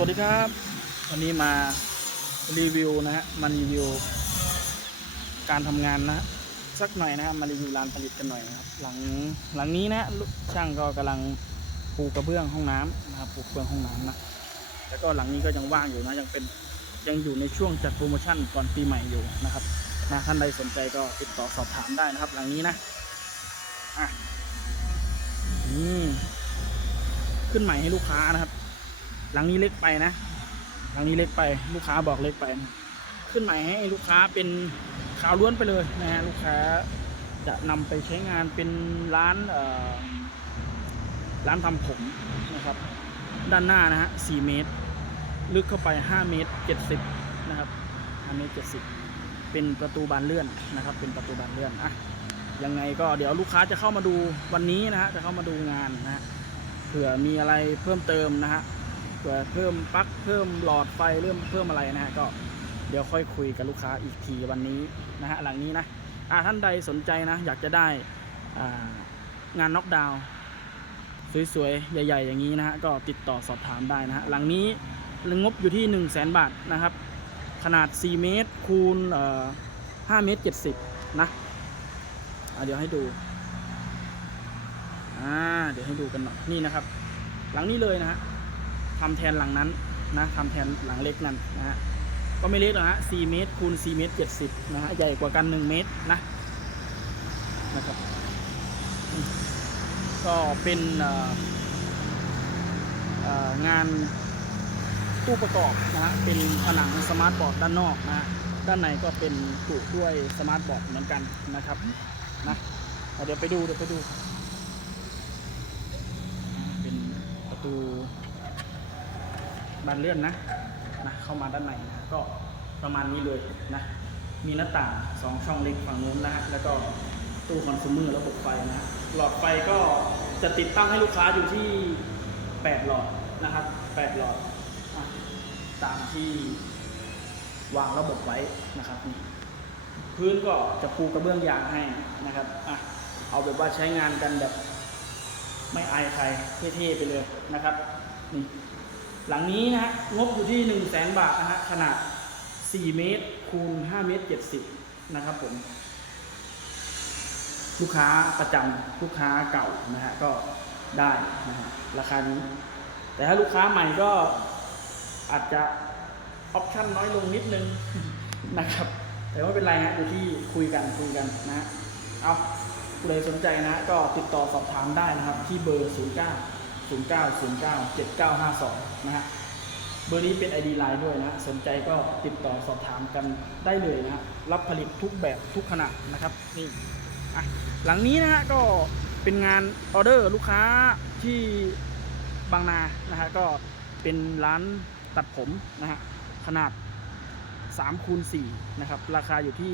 วัสดีครับ วันนี้มารีวิวนะฮะมารีวิว การทำงานนะสักหน่อยนะครับมารีวิวลานผลิตกันหน่อยนะครับ หลังหลังนี้นะลูกช่างก็กำลังปูกระเบื้องห้องน้ำนะครับปูกระเบื้องห้องน้ำนะแล้วก็หลังนี้ก็ยังว่างอยู่นะยังเป็นยังอยู่ในช่วงจัดโปรโมชั่นก่อนปีใหม่อยู่นะครับนะท่านใดสนใจก็ติดต่อสอบถามได้นะครับ หลังนี้นะอะอืมขึ้นใหม่ให้ลูกค้านะครับ หลังนี้เล็กไปนะ หลังนี้เล็กไป ลูกค้าบอกเล็กไปนะขึ้นใหม่ให้ลูกค้าเป็นขาวล้วนไปเลยนะฮะลูกค้าจะนำไปใช้งานเป็นร้านร้านทำผมนะครับ ด้านหน้านะฮะ4เมตร ลึกเข้าไป5เมตร70นะครับ5เมตร70เป็นประตูบานเลื่อนนะครับ เป็นประตูบานเลื่อนอะยังไงก็เดี๋ยวลูกค้าจะเข้ามาดูวันนี้นะฮะจะเข้ามาดูงานนะฮะเผื่อมีอะไรเพิ่มเติมนะฮะ เผื่อเพิ่มปลั๊กเพิ่มหลอดไฟเริ่มเพิ่มอะไรนะฮะก็เดี๋ยวค่อยคุยกับลูกค้าอีกทีวันนี้นะฮะหลังนี้นะอ่าท่านใดสนใจนะ อยากจะได้งานน็อกดาวน์สวยๆ ใหญ่ ๆ อย่างนี้นะฮะก็ติดต่อสอบถามได้นะฮะหลังนี้งบอยู่ที่ 1 0 0 0 0แบาทนะครับ ขนาด 4 เมตรคูณ5เมตร70 นะอ่าเดี๋ยวให้ดูอ่าเดี๋ยวให้ดูกันหน่อยนี่นะครับ หลังนี้เลยนะฮะ ทำแทนหลังนั้นนะทำแทนหลังเล็กนั่นนะฮะก็ไม่เล็กหรอกฮะ4เมตรคูณ4เมตร70นะฮะใหญ่กว่ากัน 1 เมตรนะนะครับก็เป็นงานตู้ประกอบนะฮะเป็นผนังสมาร์ทบอร์ดด้านนอกนะฮะด้านในก็เป็นปลูกด้วยสมาร์ทบอร์ดเหมือนกันนะครับนะเดี๋ยวไปดูเดี๋ยวไปดู เป็นประตู บานเลื่อนนะนะเข้ามาด้านในนะก็ประมาณนี้เลยนะมีหน้าต่างสองช่องเล็กฝั่งนู้นนะฮะแล้วก็ตู้คอน sumer ระบบไฟนะหลอดไฟก็จะติดตั้งให้ลูกค้าอยู่ที่ 8 หลอดนะครับ 8 หลอดตามที่วางระบบไว้นะครับนี่พื้นก็จะปูกระเบื้องยางให้นะครับอะเอาแบบว่าใช้งานกันแบบไม่อายใครเท่ๆไปเลยนะครับนี่ หลังนี้นะฮะงบอยู่ที่ 1 0 0 0 0แสนบาทนะฮะขนาด 4 เมตรคูณ 5 เมตร 70 นะครับผม ลูกค้าประจำลูกค้าเก่านะฮะก็ได้นะฮะราคานี้ แต่ถ้าลูกค้าใหม่ก็อาจจะออปชั่นน้อยลงนิดนึงนะครับ แต่ว่าไม่เป็นไรฮะอยู่ที่คุยกันคุยกันนะฮะเอาผู้ใดสนใจนะฮะก็ติดต่อสอบถามได้นะครับ ที่เบอร์ 09 0909 7952 นะฮะ เบอร์นี้เป็น ID Line ด้วยนะ สนใจก็ติดต่อสอบถามกันได้เลยนะฮะรับผลิตทุกแบบทุกขนาดนะครับ นี่อะหลังนี้นะฮะก็เป็นงานออเดอร์ลูกค้าที่บางนา นะฮะ ก็เป็นร้านตัดผมนะฮะ ขนาด3คูณ4นะครับ ราคาอยู่ที่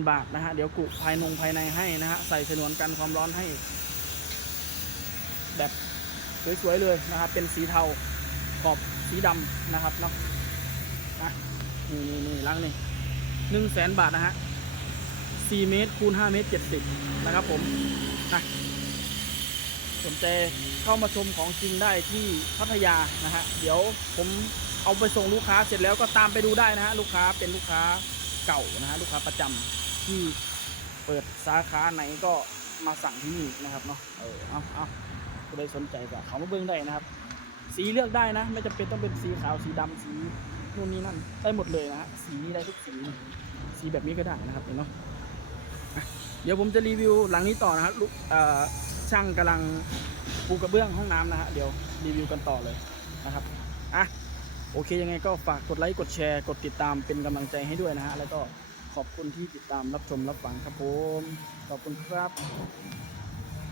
60,000 บาทนะฮะ เดี๋ยวกุภายนงภายในให้นะฮะ ใส่ฉนวนกันความร้อนให้ แบบสวยๆเลยนะครับ เป็นสีเทาขอบสีดำนะครับเนาะนะนี่นี่นี่ลังนี่หนึ่งแสนบาทนะฮะสี่เมตรคูณห้าเมตรเจ็ดสิบนะครับผมนะสนใจเข้ามาชมของจริงได้ที่พัทยานะฮะเดี๋ยวผมเอาไปส่งลูกค้าเสร็จแล้วก็ตามไปดูได้นะฮะลูกค้าเป็นลูกค้าเก่านะฮะลูกค้าประจำที่เปิดสาขาไหนก็มาสั่งที่นี่นะครับเนาะเออเอาเอา ผู้ใดสนใจก็เขามาเบิ่งได้นะครับ สีเลือกได้นะ ไม่จำเป็นต้องเป็นสีขาวสีดำสีนู่นนี่นั่นได้หมดเลยนะฮะสีนี้ได้ทุกสีสีแบบนี้ก็ได้นะครับเห็นเนาะเดี๋ยวผมจะรีวิวหลังนี้ต่อนะครับลูกช่างกำลังปูกระเบื้องห้องน้ำนะฮะเดี๋ยวรีวิวกันต่อเลยนะครับอะโอเคยังไงก็ฝากกดไลค์กดแชร์กดติดตามเป็นกำลังใจให้ด้วยนะฮะแล้วก็ขอบคุณที่ติดตามรับชมรับฟังครับผม ขอบคุณครับ